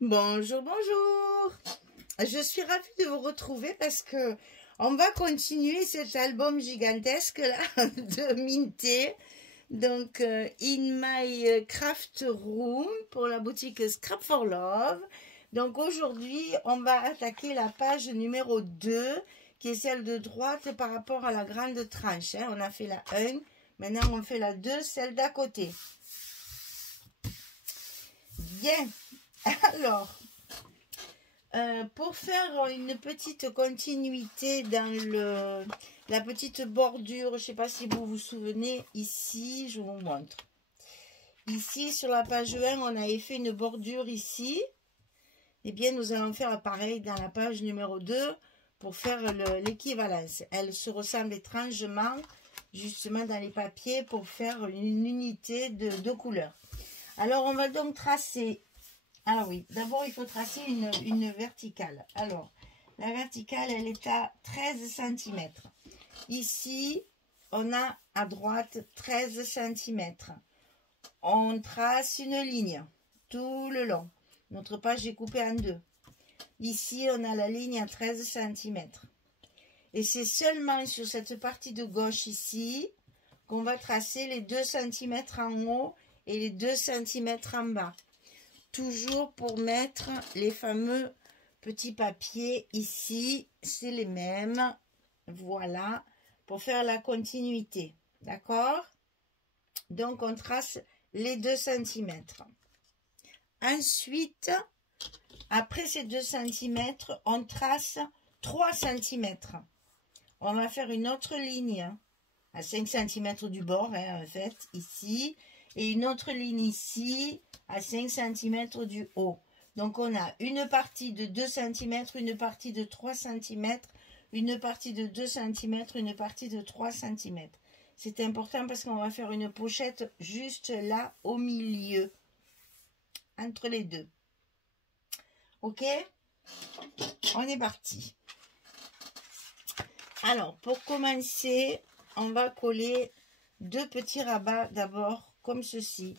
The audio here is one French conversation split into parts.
Bonjour, bonjour. Je suis ravie de vous retrouver parce que on va continuer cet album gigantesque là de Minté. Donc, In My Craft Room pour la boutique Scrap for Love. Donc, aujourd'hui, on va attaquer la page numéro 2 qui est celle de droite par rapport à la grande tranche. On a fait la 1, maintenant on fait la 2, celle d'à côté. Bien. Alors, pour faire une petite continuité dans la petite bordure, je ne sais pas si vous vous souvenez, ici, je vous montre. Ici, sur la page 1, on avait fait une bordure ici. Eh bien, nous allons faire pareil dans la page numéro 2 pour faire l'équivalence. Elle se ressemble étrangement, justement, dans les papiers pour faire une unité de couleurs. Alors, on va donc tracer. Ah oui, d'abord il faut tracer une verticale. Alors, la verticale, elle est à 13 cm. Ici, on a à droite 13 cm. On trace une ligne tout le long. Notre page est coupée en deux. Ici, on a la ligne à 13 cm. Et c'est seulement sur cette partie de gauche ici qu'on va tracer les 2 cm en haut et les 2 cm en bas. Toujours pour mettre les fameux petits papiers ici, c'est les mêmes. Voilà, pour faire la continuité. D'accord? Donc, on trace les 2 cm. Ensuite, après ces 2 cm, on trace 3 cm. On va faire une autre ligne à 5 cm du bord, en fait, ici. Et une autre ligne ici à 5 cm du haut. Donc on a une partie de 2 cm, une partie de 3 cm, une partie de 2 cm, une partie de 3 cm. C'est important parce qu'on va faire une pochette juste là au milieu, entre les deux. Ok? On est parti. Alors, pour commencer, on va coller deux petits rabats d'abord, comme ceci.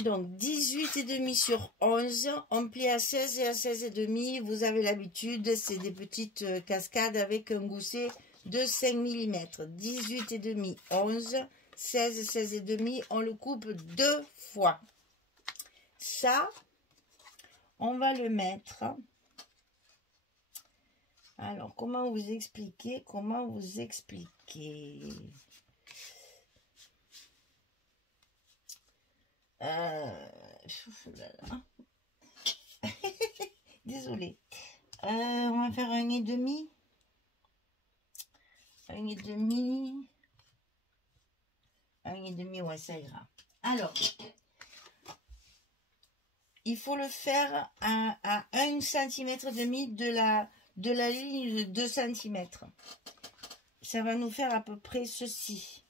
Donc 18,5 sur 11, on plie à 16 et à 16,5. Vous avez l'habitude, c'est des petites cascades avec un gousset de 5 mm. 18,5, 11, 16, 16,5, on le coupe deux fois. Ça, on va le mettre. Alors, comment vous expliquer? Désolée. On va faire 1,5. 1,5. 1,5, ouais, ça ira. Alors, il faut le faire à 1,5 cm de la ligne de 2 cm. Ça va nous faire à peu près ceci.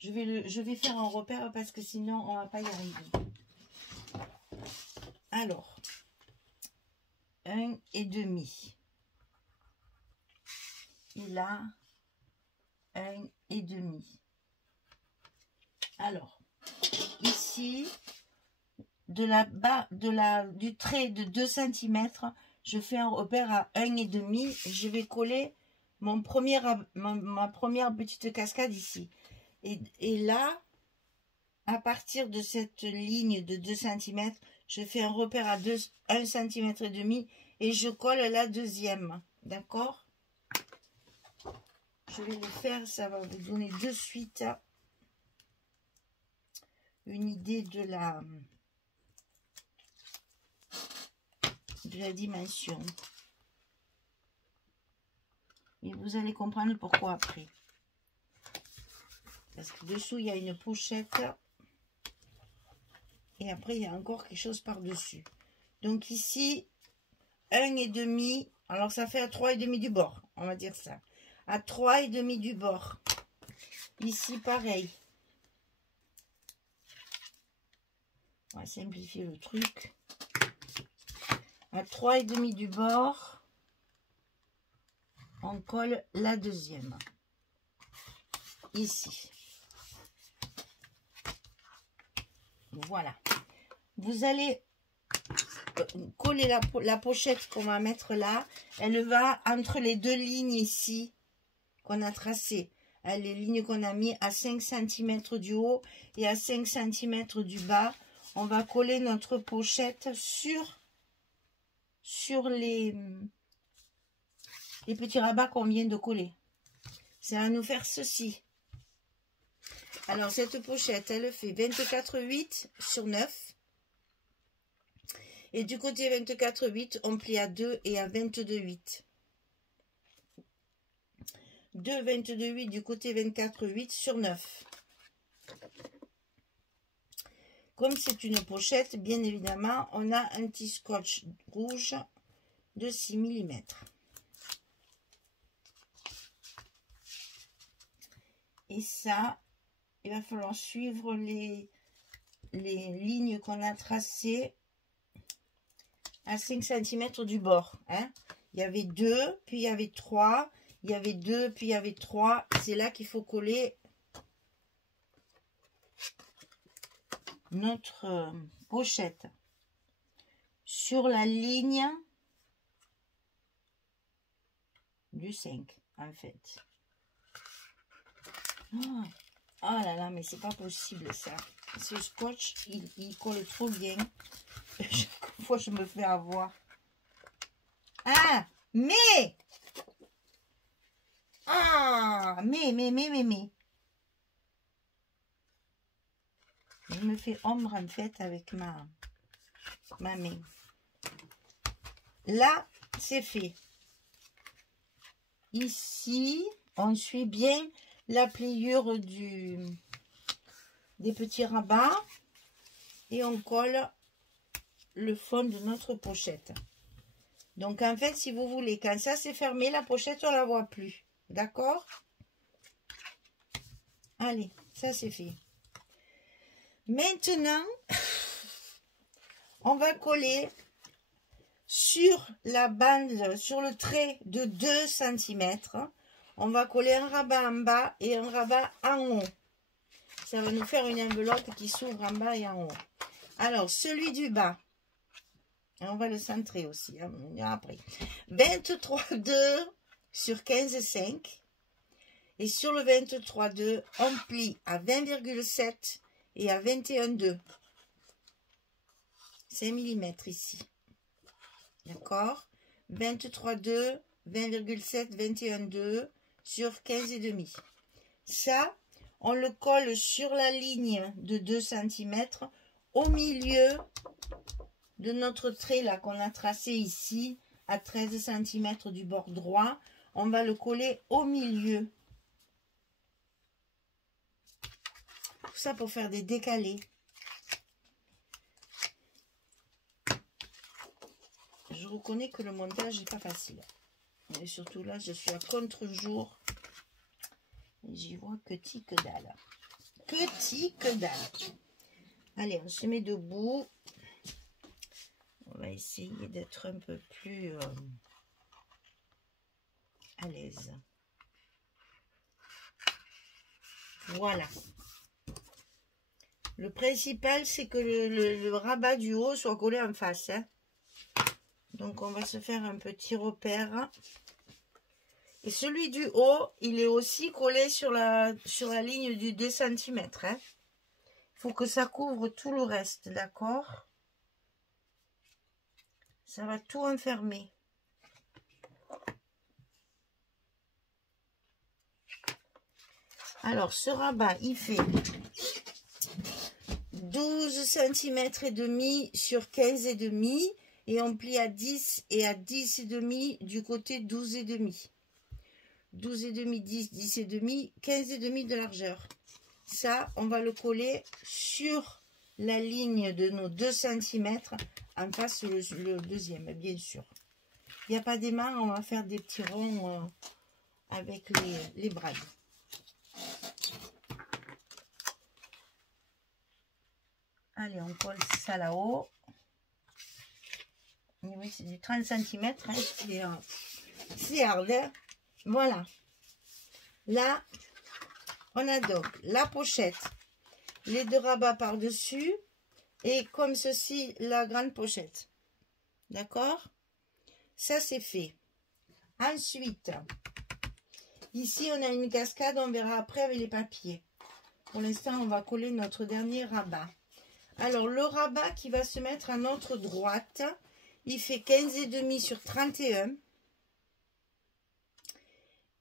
Je vais faire un repère parce que sinon on ne va pas y arriver. Alors, 1,5. Et là, 1,5. Alors, ici, du trait de 2 cm, je fais un repère à 1,5. Je vais coller ma première petite cascade ici. Et là, à partir de cette ligne de 2 cm, je fais un repère à 1,5 cm et je colle la deuxième. D'accord? Je vais le faire, ça va vous donner de suite une idée de la dimension. Et vous allez comprendre pourquoi après. Parce que dessous, il y a une pochette. Et après, il y a encore quelque chose par-dessus. Donc ici, 1,5. Alors, ça fait à 3,5 du bord. On va dire ça. À 3,5 du bord. Ici, pareil. On va simplifier le truc. À 3,5 du bord, on colle la deuxième. Ici. Voilà. Vous allez coller la pochette qu'on va mettre là. Elle va entre les deux lignes ici qu'on a tracées. Les lignes qu'on a mis à 5 cm du haut et à 5 cm du bas. On va coller notre pochette sur les petits rabats qu'on vient de coller. Ça va nous faire ceci. Alors, cette pochette, elle fait 24,8 sur 9. Et du côté 24,8, on plie à 2 et à 22,8. 2, 22,8 du côté 24,8 sur 9. Comme c'est une pochette, bien évidemment, on a un petit scotch rouge de 6 mm. Et ça, il va falloir suivre les lignes qu'on a tracées à 5 cm du bord. Hein. Il y avait 2, puis il y avait 3, il y avait 2, puis il y avait 3. C'est là qu'il faut coller notre pochette sur la ligne du 5, en fait. Oh là là, mais c'est pas possible ça. Ce scotch, il colle trop bien. Chaque fois, je me fais avoir. Ah, mais. Ah, mais. Je me fais ombre en fait avec ma main. Là, c'est fait. Ici, on suit bien la pliure des petits rabats et on colle le fond de notre pochette. Donc en fait, si vous voulez, quand ça c'est fermé, la pochette on la voit plus. D'accord? Allez, ça c'est fait. Maintenant, on va coller sur la bande, sur le trait de 2 cm. On va coller un rabat en bas et un rabat en haut. Ça va nous faire une enveloppe qui s'ouvre en bas et en haut. Alors, celui du bas, on va le centrer aussi, hein, après. 23,2 sur 15,5. Et sur le 23,2, on plie à 20,7 et à 21,2. 5 mm ici. D'accord? 23,2, 20,7, 21,2 sur 15,5. Ça, on le colle sur la ligne de 2 cm au milieu de notre trait là qu'on a tracé ici à 13 cm du bord droit. On va le coller au milieu. Tout ça pour faire des décalés. Je reconnais que le montage n'est pas facile. Et surtout là, je suis à contre-jour. J'y vois que dalle. Que dalle. Allez, on se met debout. On va essayer d'être un peu plus à l'aise. Voilà. Le principal, c'est que le rabat du haut soit collé en face. Hein. Donc, on va se faire un petit repère. Et celui du haut, il est aussi collé sur la ligne du 2 cm. Hein. Il faut que ça couvre tout le reste, d'accord? Ça va tout enfermer. Alors, ce rabat, il fait 12 cm et demi sur 15,5 et on plie à 10 et à 10,5 du côté 12,5. 12,5, 10, 10,5, 15,5 de largeur. Ça, on va le coller sur la ligne de nos 2 cm en face le deuxième, bien sûr. Il n'y a pas d'aimant, on va faire des petits ronds avec les brades. Allez, on colle ça là-haut. Oui, c'est du 30 cm. Hein, c'est hard. Hein. Voilà. Là, on a donc la pochette, les deux rabats par-dessus et comme ceci, la grande pochette. D'accord? Ça, c'est fait. Ensuite, ici, on a une cascade. On verra après avec les papiers. Pour l'instant, on va coller notre dernier rabat. Alors, le rabat qui va se mettre à notre droite, il fait 15,5 sur 31.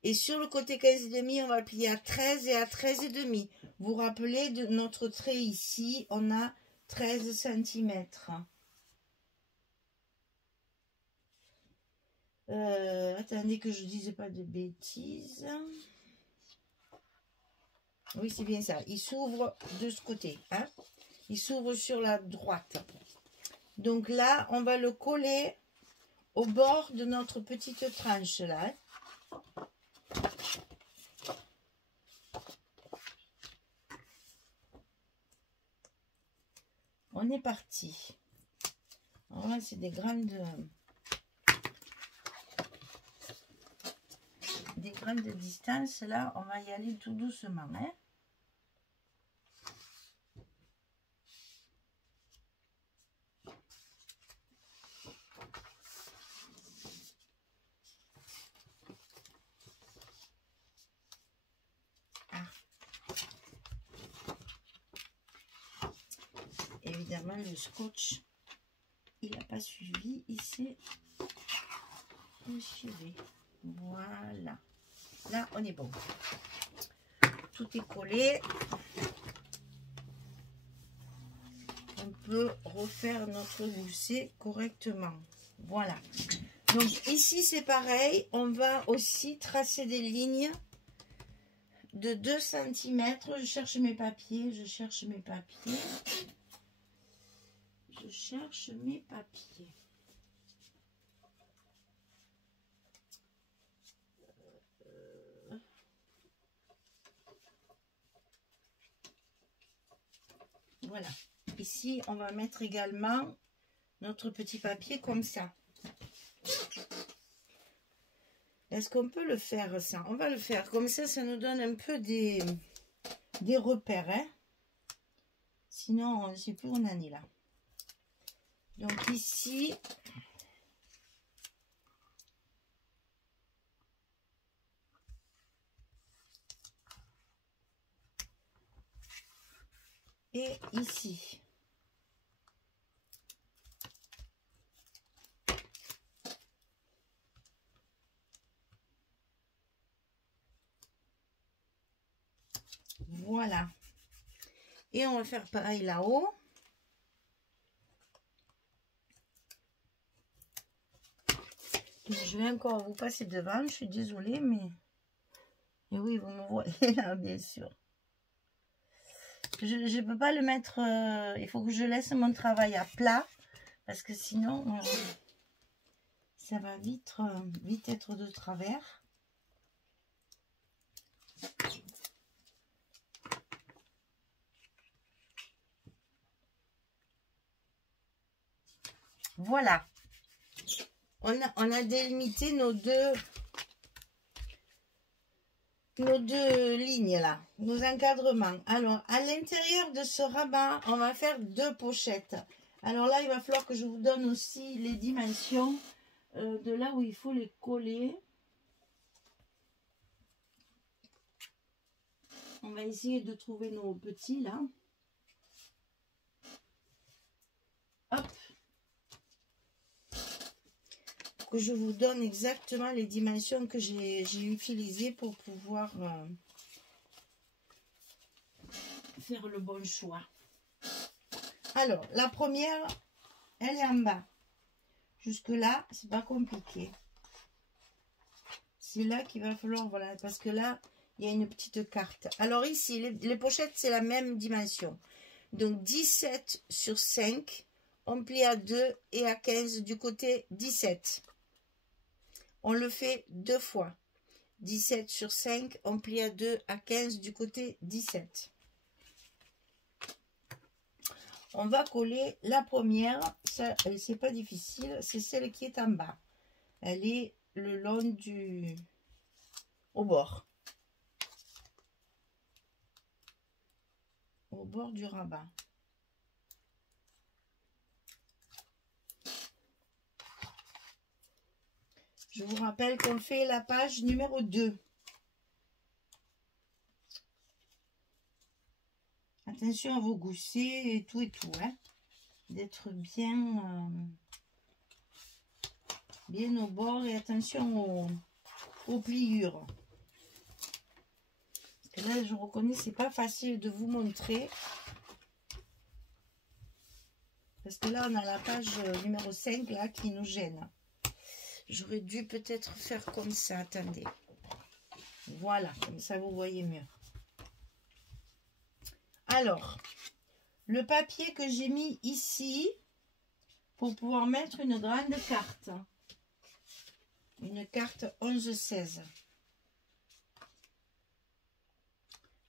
Et sur le côté 15,5, on va plier à 13 et à 13,5. Vous vous rappelez de notre trait ici, on a 13 cm. Attendez que je ne dise pas de bêtises. Oui, c'est bien ça. Il s'ouvre de ce côté. Hein? Il s'ouvre sur la droite. Donc là, on va le coller au bord de notre petite tranche là. On est parti. Alors là, c'est des grandes distances. Là, on va y aller tout doucement. Hein? Évidemment, le scotch, il n'a pas suivi. Il s'est déchiré. Voilà. Là, on est bon. Tout est collé. On peut refaire notre gousset correctement. Voilà. Donc, ici, c'est pareil. On va aussi tracer des lignes de 2 cm. Je cherche mes papiers. Je cherche mes papiers. Je cherche mes papiers. Voilà. Ici, on va mettre également notre petit papier comme ça. Est-ce qu'on peut le faire ça? On va le faire comme ça, ça nous donne un peu des repères. Hein? Sinon, on ne sait plus où on en est là. Donc ici, et ici. Voilà. Et on va faire pareil là-haut. Je vais encore vous passer devant, je suis désolée, mais... Et oui, vous me voyez là, bien sûr. Je ne peux pas le mettre... il faut que je laisse mon travail à plat, parce que sinon, ça va vite être de travers. Voilà. On a délimité nos deux lignes là, nos encadrements. Alors, à l'intérieur de ce rabat, on va faire 2 pochettes. Alors là, il va falloir que je vous donne aussi les dimensions de là où il faut les coller. On va essayer de trouver nos petits là. Hop. Que je vous donne exactement les dimensions que j'ai utilisées pour pouvoir faire le bon choix. Alors, la première, elle est en bas. Jusque là, c'est pas compliqué. C'est là qu'il va falloir, voilà, parce que là, il y a une petite carte. Alors ici, les pochettes, c'est la même dimension. Donc 17 sur 5, on plie à 2 et à 15 du côté 17. On le fait 2 fois. 17 sur 5, on plie à 2 à 15 du côté 17. On va coller la première. Ça, c'est pas difficile. C'est celle qui est en bas. Elle est le long au bord. Au bord du rabat. Je vous rappelle qu'on fait la page numéro 2. Attention à vos goussets et tout, hein. D'être bien, bien au bord et attention aux pliures. Parce que là, je reconnais, c'est pas facile de vous montrer. Parce que là, on a la page numéro 5 là qui nous gêne. J'aurais dû peut-être faire comme ça. Attendez. Voilà, comme ça vous voyez mieux. Alors, le papier que j'ai mis ici pour pouvoir mettre une grande carte. Une carte 11-16.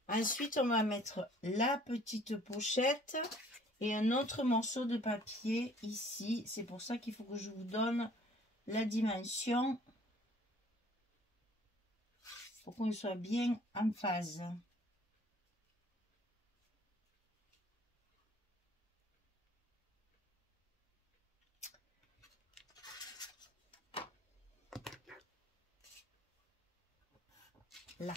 Ensuite, on va mettre la petite pochette et un autre morceau de papier ici. C'est pour ça qu'il faut que je vous donne la dimension pour qu'on soit bien en phase. Là.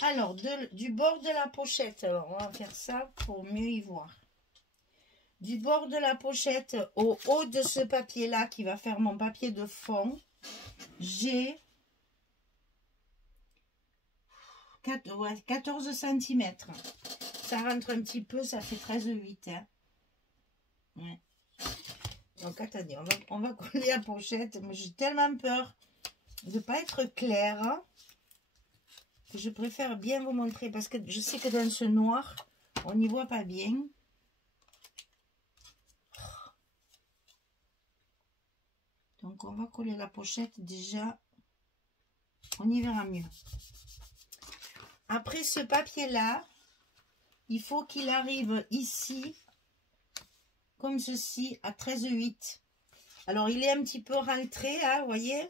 Alors, du bord de la pochette, alors on va faire ça pour mieux y voir. Du bord de la pochette au haut de ce papier-là, qui va faire mon papier de fond, j'ai 14 cm. Ça rentre un petit peu, ça fait 13,8. Hein. Ouais. Donc, attendez, on va coller la pochette. Mais j'ai tellement peur de ne pas être claire. Hein, que je préfère bien vous montrer parce que je sais que dans ce noir, on n'y voit pas bien. Donc, on va coller la pochette déjà. On y verra mieux. Après ce papier-là, il faut qu'il arrive ici, comme ceci, à 13,8. Alors, il est un petit peu rentré, hein, vous voyez.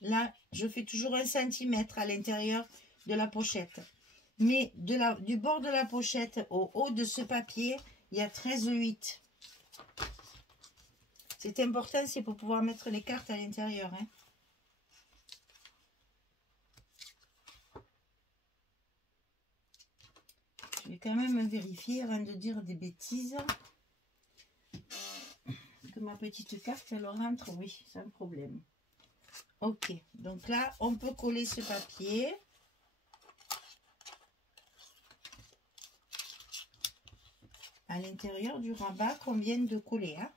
Là, je fais toujours 1 cm à l'intérieur de la pochette. Mais du bord de la pochette au haut de ce papier, il y a 13,8. C'est important, c'est pour pouvoir mettre les cartes à l'intérieur. Hein. Je vais quand même vérifier avant de dire des bêtises. Que ma petite carte, elle rentre, oui, sans problème. Ok, donc là, on peut coller ce papier. À l'intérieur du rabat qu'on vient de coller. Hein.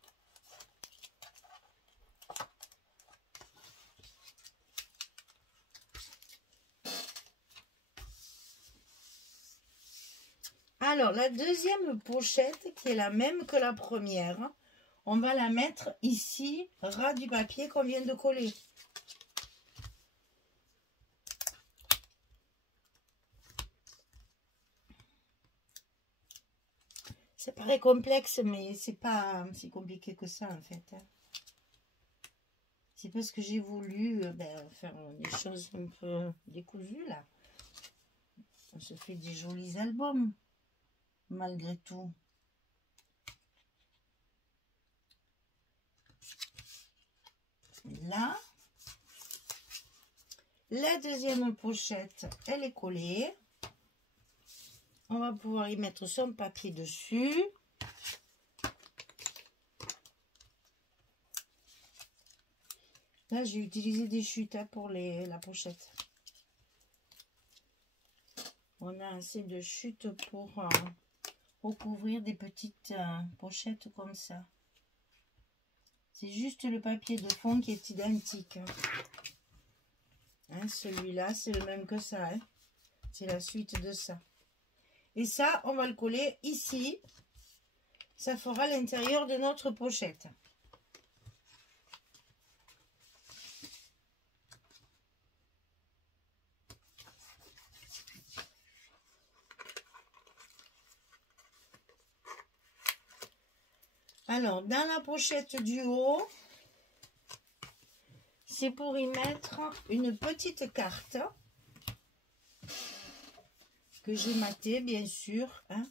Alors, la deuxième pochette, qui est la même que la première, on va la mettre ici, ras du papier qu'on vient de coller. Ça paraît complexe, mais c'est pas si compliqué que ça, en fait. Hein. C'est parce que j'ai voulu faire des choses un peu décousues, là. On se fait des jolis albums, malgré tout. Là, la deuxième pochette, elle est collée. On va pouvoir y mettre son papier dessus. Là, j'ai utilisé des chutes hein, pour la pochette. On a assez de chutes pour recouvrir des petites pochettes comme ça. C'est juste le papier de fond qui est identique. Hein, celui-là, c'est le même que ça. Hein. C'est la suite de ça. Et ça, on va le coller ici. Ça fera l'intérieur de notre pochette. Alors, dans la pochette du haut, c'est pour y mettre une petite carte. Que j'ai maté bien sûr hein.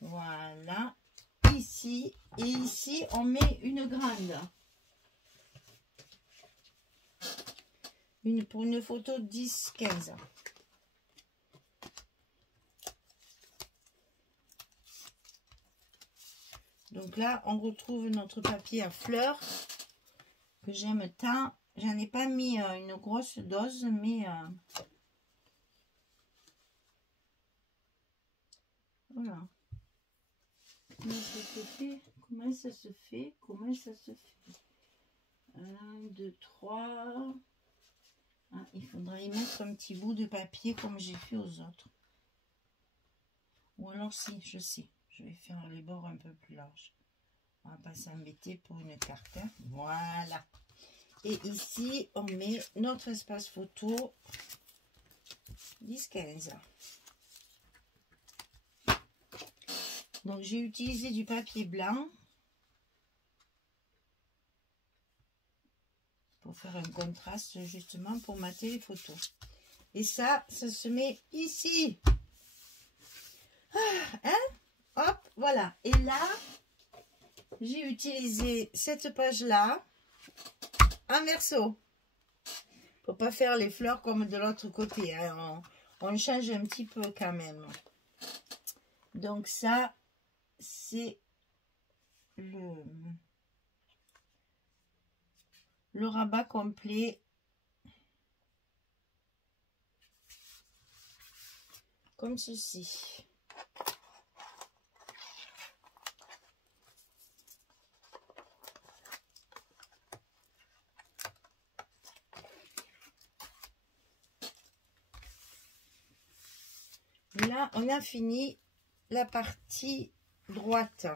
Voilà ici et ici on met une grande Pour une photo 10-15. Donc là, on retrouve notre papier à fleurs que j'aime tant. J'en ai pas mis une grosse dose, mais voilà. Comment ça se fait? Comment ça se fait? Comment ça se fait? 1, 2, 3. Ah, il faudra y mettre un petit bout de papier comme j'ai fait aux autres. Ou alors si, je sais. Je vais faire les bords un peu plus larges. On va pas s'embêter pour une carte. Hein. Voilà. Et ici, on met notre espace photo 10-15. Donc, j'ai utilisé du papier blanc pour faire un contraste, justement, pour mater les photos. Et ça se met ici. Ah, hein? Hop, voilà. Et là, j'ai utilisé cette page-là en verso. Pour pas faire les fleurs comme de l'autre côté. Hein. On change un petit peu quand même. Donc ça, c'est le rabat complet. Comme ceci. Là, on a fini la partie droite.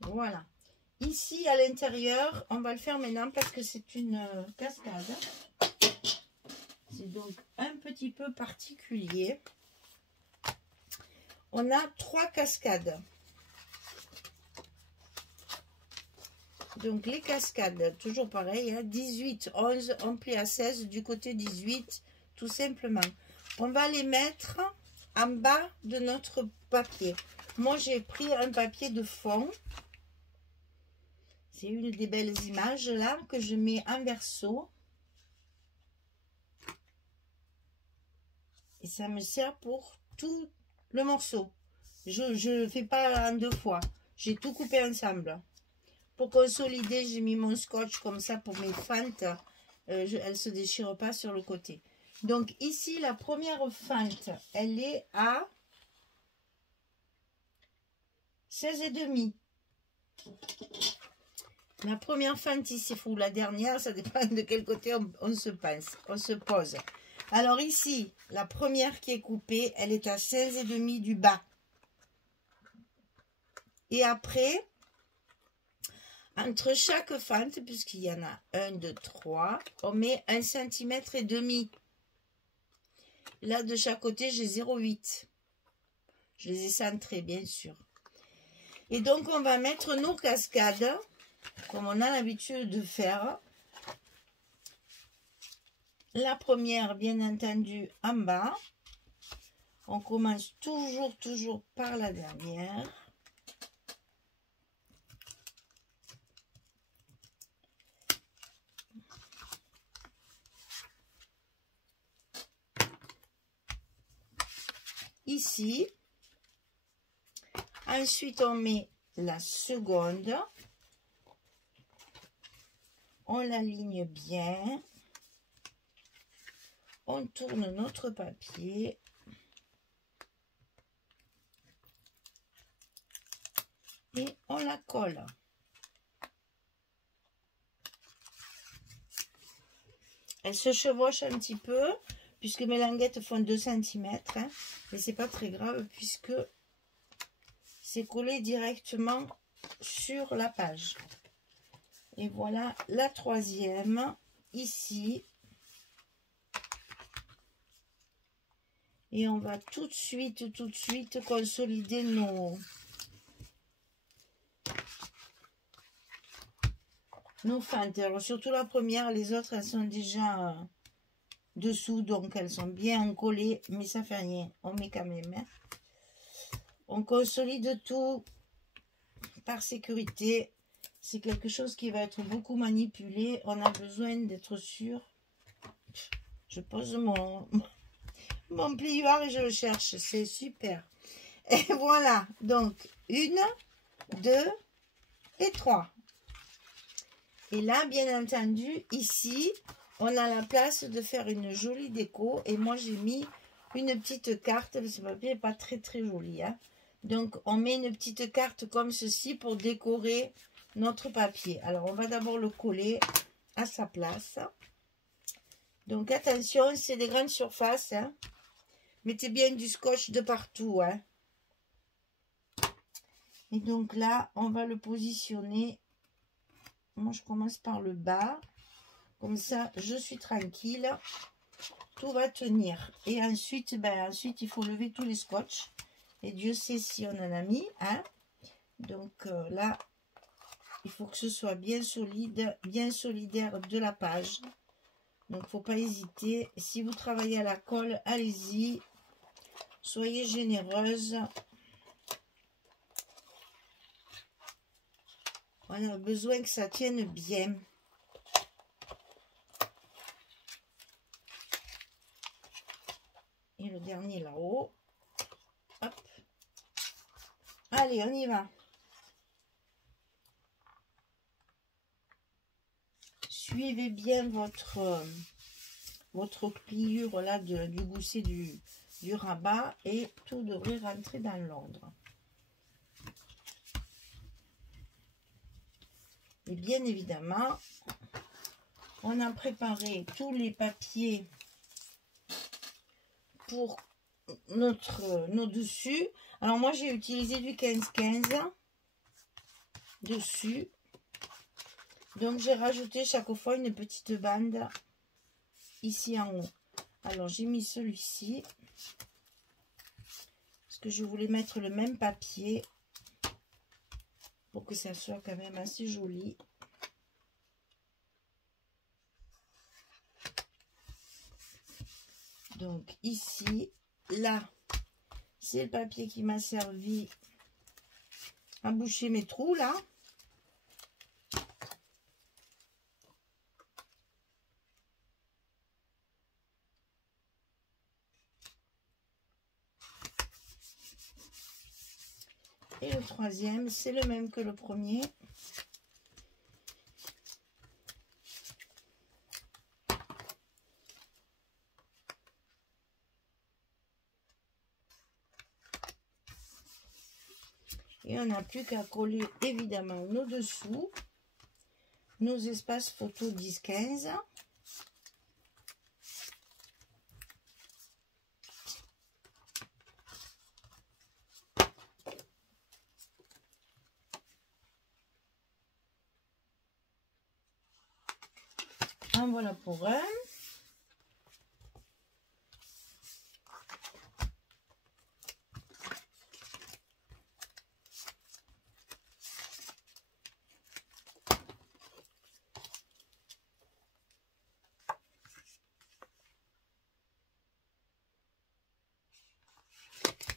Voilà. Ici, à l'intérieur, on va le faire maintenant parce que c'est une cascade. C'est donc un petit peu particulier. On a 3 cascades. Donc, les cascades, toujours pareil, hein, 18, 11, on plie à 16 du côté 18, tout simplement. On va les mettre en bas de notre papier. Moi, j'ai pris un papier de fond. C'est une des belles images là que je mets en verso. Et ça me sert pour tout le morceau. Je ne fais pas en 2 fois. J'ai tout coupé ensemble. Pour consolider, j'ai mis mon scotch comme ça pour mes fentes. Elle ne se déchire pas sur le côté. Donc ici, la première fente, elle est à 16,5. La première fente ici, ou la dernière, ça dépend de quel côté on se pose. Alors ici, la première qui est coupée, elle est à 16,5 du bas. Et après, entre chaque fente, puisqu'il y en a 1, 2, 3, on met 1,5 cm. Là, de chaque côté, j'ai 0,8. Je les ai centrés, bien sûr. Et donc, on va mettre nos cascades, comme on a l'habitude de faire. La première, bien entendu, en bas. On commence toujours par la dernière. Ici. Ensuite, on met la seconde. On l'aligne bien. On tourne notre papier. Et on la colle. Elle se chevauche un petit peu, puisque mes languettes font 2 cm. Hein, mais c'est pas très grave, puisque c'est collé directement sur la page. Et voilà la troisième, ici. Et on va tout de suite consolider nos fentes. Alors surtout la première, les autres elles sont déjà dessous, donc elles sont bien collées, mais ça fait rien, on met quand même. Hein. On consolide tout par sécurité. c'est quelque chose qui va être beaucoup manipulé. On a besoin d'être sûr. Je pose mon plioir et je le cherche. C'est super. Et voilà. Donc, 1, 2 et 3. Et là, bien entendu, ici, on a la place de faire une jolie déco. Et moi, j'ai mis une petite carte. Ce papier n'est pas très, très joli. Hein. Donc, on met une petite carte comme ceci pour décorer notre papier. Alors, on va d'abord le coller à sa place. Donc, attention, c'est des grandes surfaces. Hein. Mettez bien du scotch de partout. Hein. Et donc là, on va le positionner. Moi, je commence par le bas. Comme ça, je suis tranquille. Tout va tenir. Et ensuite, il faut lever tous les scotch. Et Dieu sait si on en a mis. Hein. Donc là, il faut que ce soit bien solide, bien solidaire de la page. Donc, il ne faut pas hésiter. Si vous travaillez à la colle, allez-y. Soyez généreuse. On a besoin que ça tienne bien. Et le dernier là-haut. Hop. Allez, on y va. Suivez bien votre pliure là du gousset du rabat et tout devrait rentrer dans l'ordre. Et bien évidemment, on a préparé tous les papiers pour nos dessus. Alors moi j'ai utilisé du 15-15 dessus. Donc j'ai rajouté chaque fois une petite bande ici en haut. Alors j'ai mis celui-ci parce que je voulais mettre le même papier pour que ça soit quand même assez joli. Donc ici, là, c'est le papier qui m'a servi à boucher mes trous là. Et le troisième, c'est le même que le premier. Et on n'a plus qu'à coller évidemment nos dessous, nos espaces photo 10-15. En voilà pour un.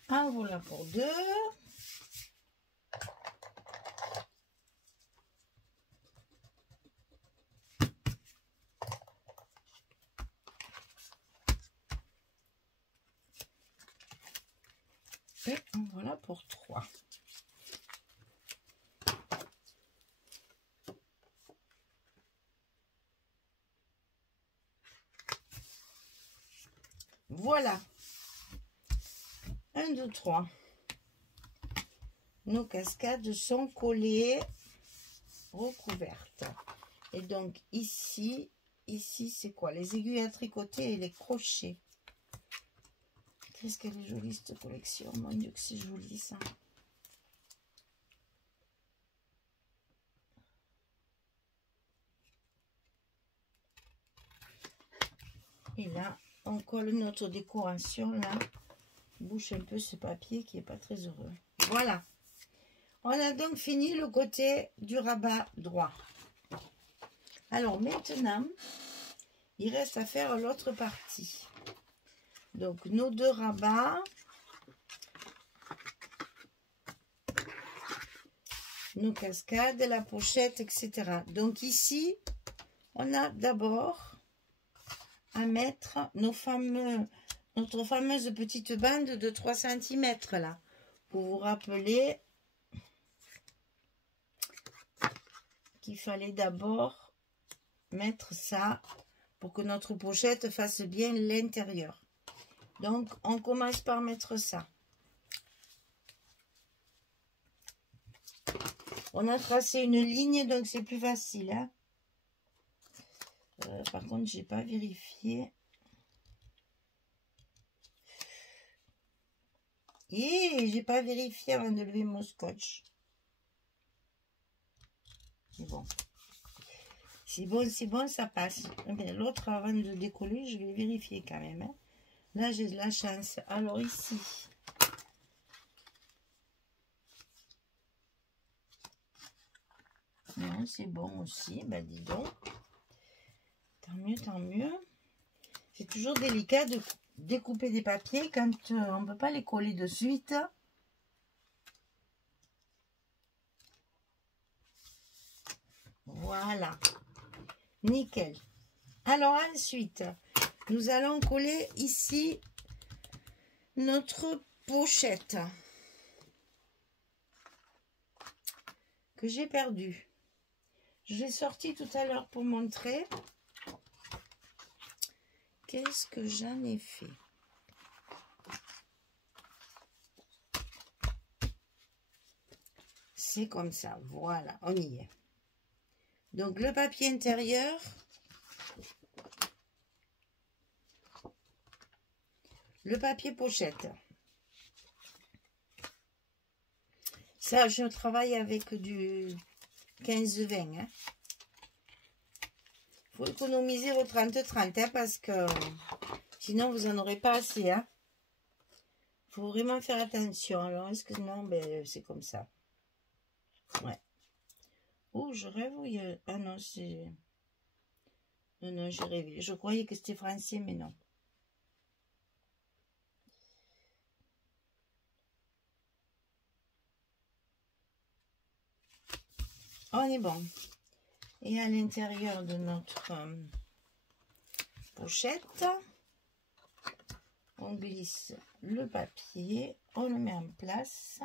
En voilà pour deux. Et en voilà pour 3. Voilà. 1, 2, 3. Nos cascades sont collées, recouvertes. Et donc ici c'est quoi? Les aiguilles à tricoter et les crochets. Qu'est-ce qu'elle est jolie cette collection, mon Dieu que c'est joli ça. Et là, on colle notre décoration là. Bouche un peu ce papier qui est pas très heureux. Voilà. On a donc fini le côté du rabat droit. Alors maintenant, il reste à faire l'autre partie. Donc nos deux rabats. nos cascades, la pochette, etc. Donc ici, on a d'abord à mettre notre fameuse petite bande de 3 cm là. Pour vous rappeler qu'il fallait d'abord mettre ça pour que notre pochette fasse bien l'intérieur. Donc, on commence par mettre ça. On a tracé une ligne, donc c'est plus facile. Hein. Par contre, j'ai pas vérifié. Et j'ai pas vérifié avant de lever mon scotch. C'est bon. C'est bon, ça passe. L'autre, avant de décoller, je vais vérifier quand même. Hein. Là, j'ai de la chance. Alors ici, non, c'est bon aussi. Ben, dis donc. Tant mieux, tant mieux. C'est toujours délicat de découper des papiers quand on ne peut pas les coller de suite. Voilà. Nickel. Alors ensuite, nous allons coller ici notre pochette que j'ai perdue. Je l'ai sortie tout à l'heure pour montrer. Qu'est-ce que j'en ai fait? C'est comme ça. Voilà, on y est. Donc le papier intérieur. Le papier pochette. Ça, je travaille avec du 15-20. Hein. Faut économiser vos 30-30 hein, parce que sinon vous n'en aurez pas assez. Hein. Faut vraiment faire attention. Alors, est-ce que non, ben, c'est comme ça. Ouais. Oh, je rêve. Oui. Ah non, c'est... Non, non, j'ai rêvé. Je croyais que c'était français, mais non. On est bon. Et à l'intérieur de notre pochette, on glisse le papier, on le met en place.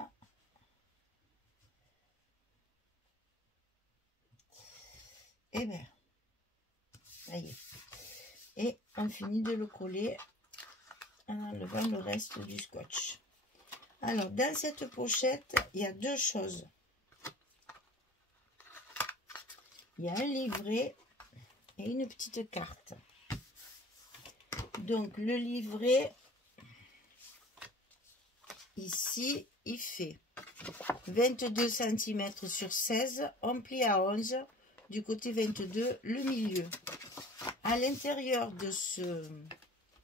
Et bien, ça y est. Et on finit de le coller en enlevant le reste du scotch. Alors, dans cette pochette, il y a deux choses. Il y a un livret et une petite carte. Donc, le livret, ici, il fait 22 cm sur 16, on plie à 11, du côté 22, le milieu. À l'intérieur de ce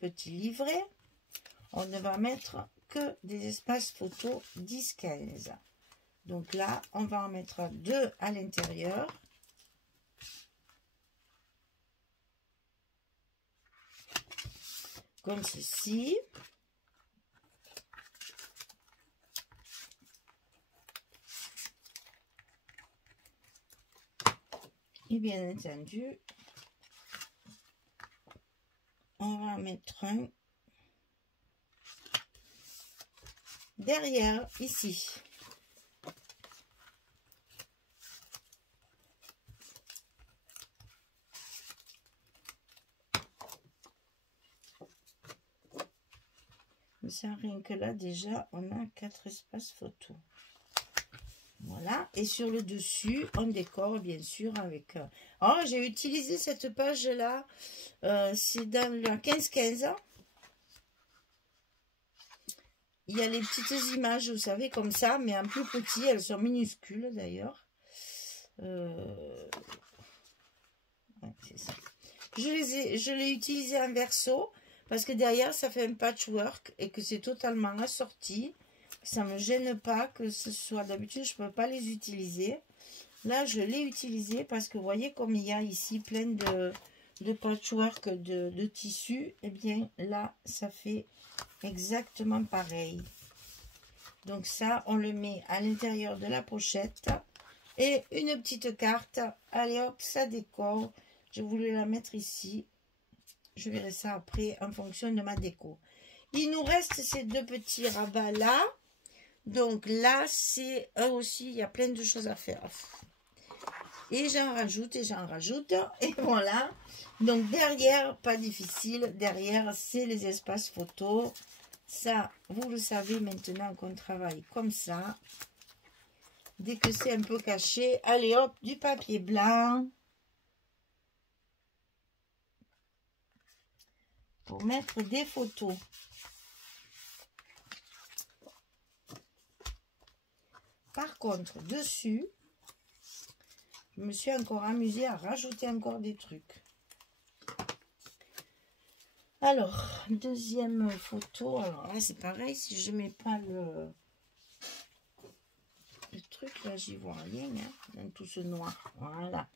petit livret, on ne va mettre que des espaces photos 10-15. Donc là, on va en mettre 2 à l'intérieur. Comme ceci. Et bien entendu, on va en mettre un derrière, ici. Ça, rien que là, déjà, on a 4 espaces photos. Voilà. Et sur le dessus, on décore, bien sûr, avec... Oh, j'ai utilisé cette page-là. C'est dans le 15-15. Il y a les petites images, vous savez, comme ça, mais en plus petit. Elles sont minuscules, d'ailleurs. Ouais, c'est ça. Je l'ai utilisé en verso. Parce que derrière, ça fait un patchwork et que c'est totalement assorti. Ça ne me gêne pas que ce soit... D'habitude, je ne peux pas les utiliser. Là, je l'ai utilisé parce que vous voyez comme il y a ici plein de patchwork de tissu. Eh bien, là, ça fait exactement pareil. Donc ça, on le met à l'intérieur de la pochette. Et une petite carte. Allez hop, ça décore. Je voulais la mettre ici. Je verrai ça après en fonction de ma déco. Il nous reste ces deux petits rabats là. Donc là, c'est eux aussi, il y a plein de choses à faire. Et j'en rajoute et j'en rajoute. Et voilà. Donc derrière, pas difficile. Derrière, c'est les espaces photos. Ça, vous le savez maintenant qu'on travaille comme ça. Dès que c'est un peu caché, allez hop, du papier blanc. Pour mettre des photos. Par contre, dessus, je me suis encore amusée à rajouter encore des trucs. Alors, deuxième photo. Alors là, c'est pareil, si je mets pas le truc, là, j'y vois rien, hein, dans tout ce noir. Voilà.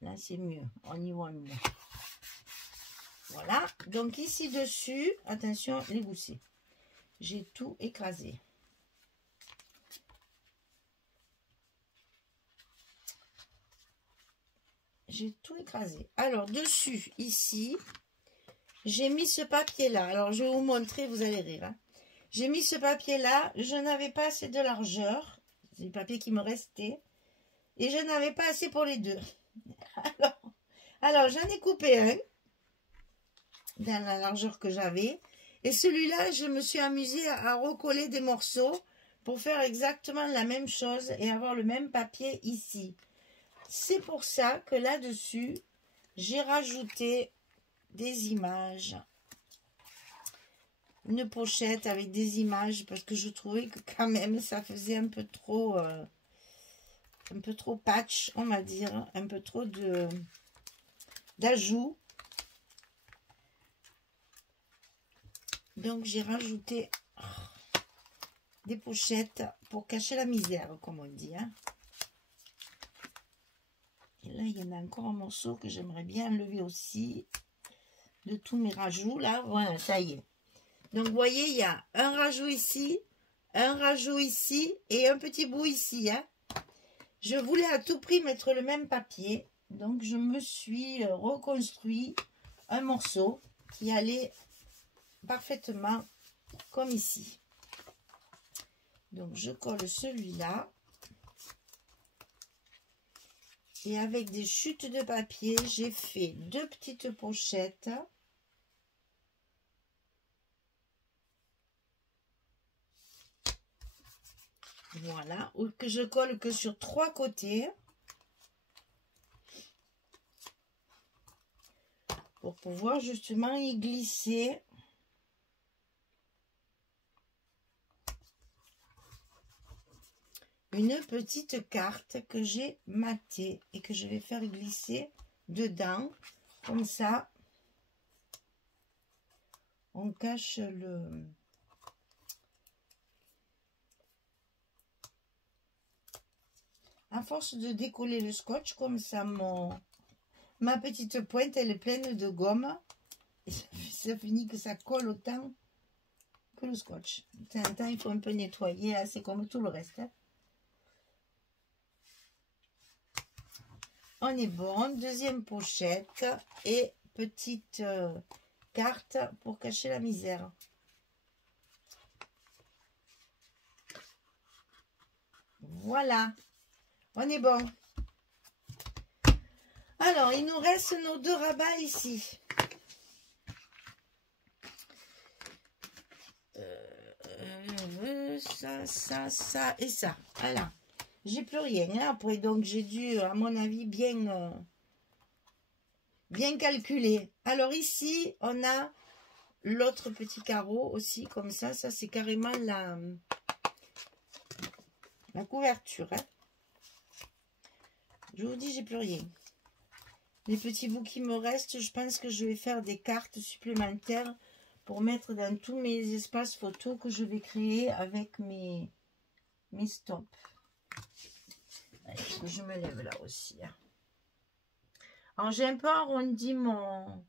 Là, c'est mieux. On y voit mieux. Voilà. Donc, ici, dessus, attention, les goussets. J'ai tout écrasé. J'ai tout écrasé. Alors, dessus, ici, j'ai mis ce papier-là. Alors, je vais vous montrer, vous allez rire. Hein. J'ai mis ce papier-là. Je n'avais pas assez de largeur. C'est le papier qui me restait. Et je n'avais pas assez pour les deux. Alors j'en ai coupé un. Dans la largeur que j'avais. Et celui-là, je me suis amusée à recoller des morceaux. Pour faire exactement la même chose. Et avoir le même papier ici. C'est pour ça que là-dessus, j'ai rajouté des images. Une pochette avec des images parce que je trouvais que quand même ça faisait un peu trop patch, on va dire. Un peu trop d'ajout. Donc j'ai rajouté des pochettes pour cacher la misère, comme on dit. Hein. Et là, il y en a encore un morceau que j'aimerais bien enlever aussi. De tous mes rajouts, là. Voilà, ça y est. Donc, vous voyez, il y a un rajout ici, un rajout ici et un petit bout ici. Hein. Je voulais à tout prix mettre le même papier. Donc, je me suis reconstruit un morceau qui allait parfaitement comme ici. Donc, je colle celui-là. Et avec des chutes de papier, j'ai fait deux petites pochettes. Voilà, ou que je colle que sur 3 côtés. Pour pouvoir justement y glisser. Une petite carte que j'ai matée et que je vais faire glisser dedans. Comme ça, on cache le... À force de décoller le scotch, comme ça, ma petite pointe, elle est pleine de gomme. Et ça finit que ça colle autant que le scotch. De temps en temps, il faut un peu nettoyer. C'est comme tout le reste. Hein. On est bon. Deuxième pochette et petite carte pour cacher la misère. Voilà. On est bon. Alors, il nous reste nos deux rabats ici. Ça et ça. Voilà. J'ai plus rien hein, après, donc j'ai dû, à mon avis, bien calculer. Alors ici, on a l'autre petit carreau aussi, comme ça. Ça, c'est carrément la couverture. Hein. Je vous dis, j'ai plus rien. Les petits bouts qui me restent, je pense que je vais faire des cartes supplémentaires pour mettre dans tous mes espaces photos que je vais créer avec mes stops. Allez, que je me lève là aussi. Hein. Alors, j'ai un peu arrondi mon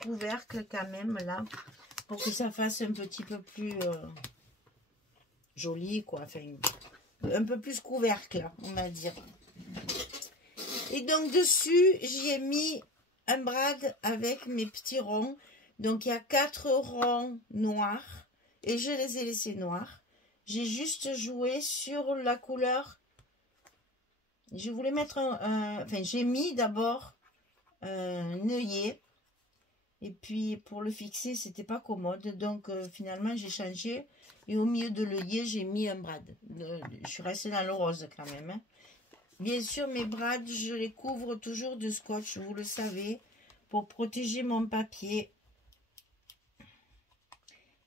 couvercle quand même là, pour que ça fasse un petit peu plus joli, quoi. Enfin, un peu plus couvercle, on va dire. Et donc dessus, j'y ai mis un brad avec mes petits ronds. Donc il y a 4 ronds noirs et je les ai laissés noirs. J'ai juste joué sur la couleur. Je voulais mettre enfin j'ai mis d'abord un œillet. Et puis pour le fixer, c'était pas commode. Donc finalement j'ai changé. Et au milieu de l'œillet, j'ai mis un brad. Je suis restée dans le rose quand même. Hein. Bien sûr, mes brads, je les couvre toujours de scotch, vous le savez, pour protéger mon papier.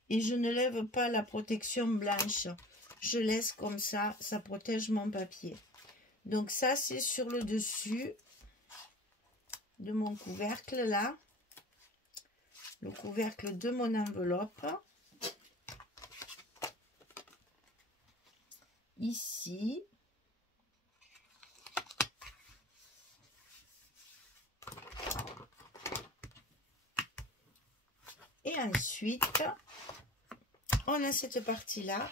Et je ne lève pas la protection blanche. Je laisse comme ça, ça protège mon papier. Donc ça, c'est sur le dessus de mon couvercle là. Le couvercle de mon enveloppe. Ici. Et ensuite, on a cette partie-là.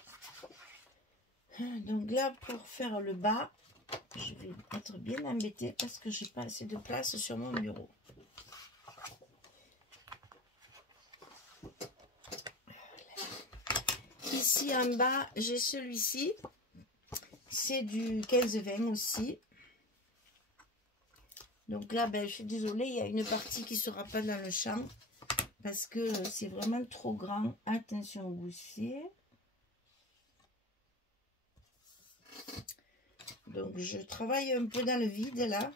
Donc là, pour faire le bas, je vais être bien embêtée parce que j'ai pas assez de place sur mon bureau. Ici en bas, j'ai celui-ci. C'est du 15-20 aussi. Donc là, ben, je suis désolée, il y a une partie qui ne sera pas dans le champ. Parce que c'est vraiment trop grand. Attention au gousset. Donc je travaille un peu dans le vide là.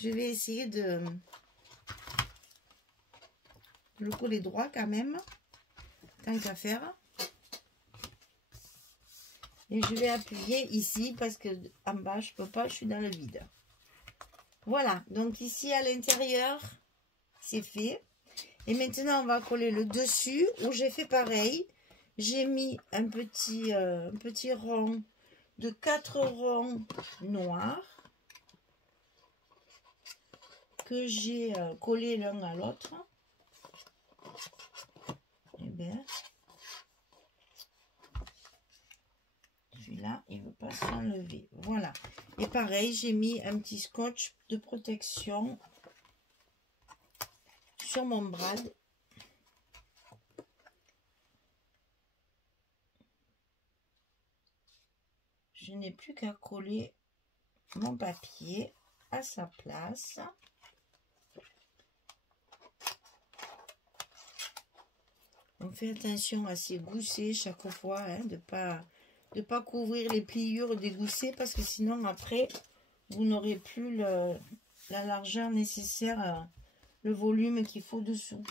Je vais essayer de le coller droit quand même. Tant qu'à faire. Et je vais appuyer ici parce que en bas je peux pas, je suis dans le vide. Voilà, donc ici à l'intérieur, c'est fait. Et maintenant on va coller le dessus où j'ai fait pareil. J'ai mis un petit rond de 4 ronds noirs que j'ai collé l'un à l'autre. Et bien, celui-là, il ne veut pas s'enlever. Voilà. Et pareil, j'ai mis un petit scotch de protection sur mon brad. Je n'ai plus qu'à coller mon papier à sa place. On fait attention à ces goussets chaque fois, hein, de pas couvrir les pliures des goussets parce que sinon après vous n'aurez plus la largeur nécessaire, le volume qu'il faut dessous.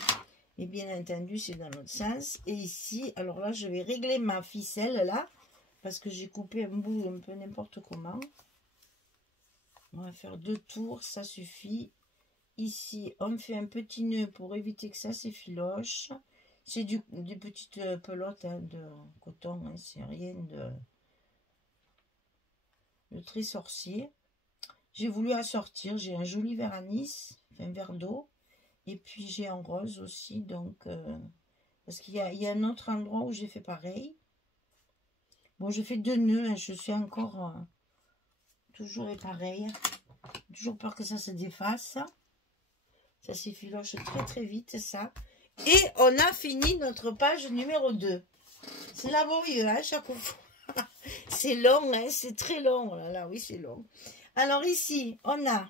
Et bien entendu c'est dans l'autre sens. Et ici, alors là je vais régler ma ficelle là parce que j'ai coupé un bout un peu n'importe comment. On va faire 2 tours, ça suffit. Ici on fait un petit nœud pour éviter que ça s'effiloche. C'est des petites pelotes hein, de coton, hein, c'est rien de très sorcier. J'ai voulu assortir, j'ai un joli vert anis, un verre d'eau, et puis j'ai un rose aussi, donc parce qu'il y a un autre endroit où j'ai fait pareil. Bon, je fais 2 nœuds, hein, je suis encore toujours pareil, toujours peur que ça se défasse. Ça s'effiloche très très vite ça. Et on a fini notre page numéro 2. C'est laborieux, hein, chaque fois. C'est long, hein, c'est très long. Oh là là, oui, c'est long. Alors ici, on a...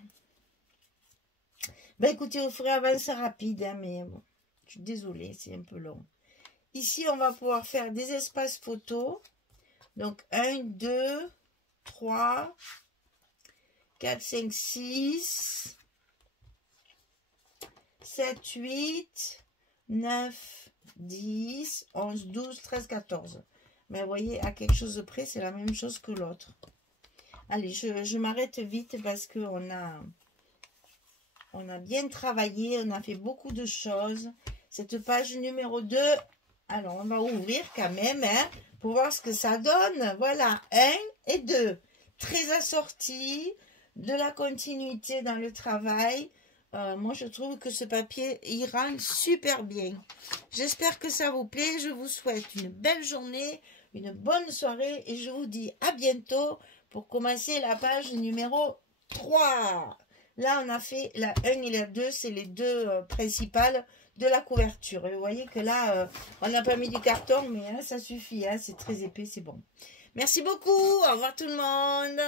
Ben écoutez, au fur et à mesure, c'est rapide, hein, mais bon, je suis désolée, c'est un peu long. Ici, on va pouvoir faire des espaces photos. Donc, 1, 2, 3, 4, 5, 6, 7, 8... 9, 10, 11, 12, 13, 14. Mais vous voyez, à quelque chose de près, c'est la même chose que l'autre. Allez, je m'arrête vite parce qu'on a bien travaillé, on a fait beaucoup de choses. Cette page numéro 2, alors on va ouvrir quand même, hein, pour voir ce que ça donne. Voilà, 1 et 2. Très assorti, de la continuité dans le travail. Moi, je trouve que ce papier, il rend super bien. J'espère que ça vous plaît. Je vous souhaite une belle journée, une bonne soirée et je vous dis à bientôt pour commencer la page numéro 3. Là, on a fait la 1 et la 2, c'est les deux principales de la couverture. Et vous voyez que là, on n'a pas mis du carton, mais ça suffit, c'est très épais, c'est bon. Merci beaucoup, au revoir tout le monde.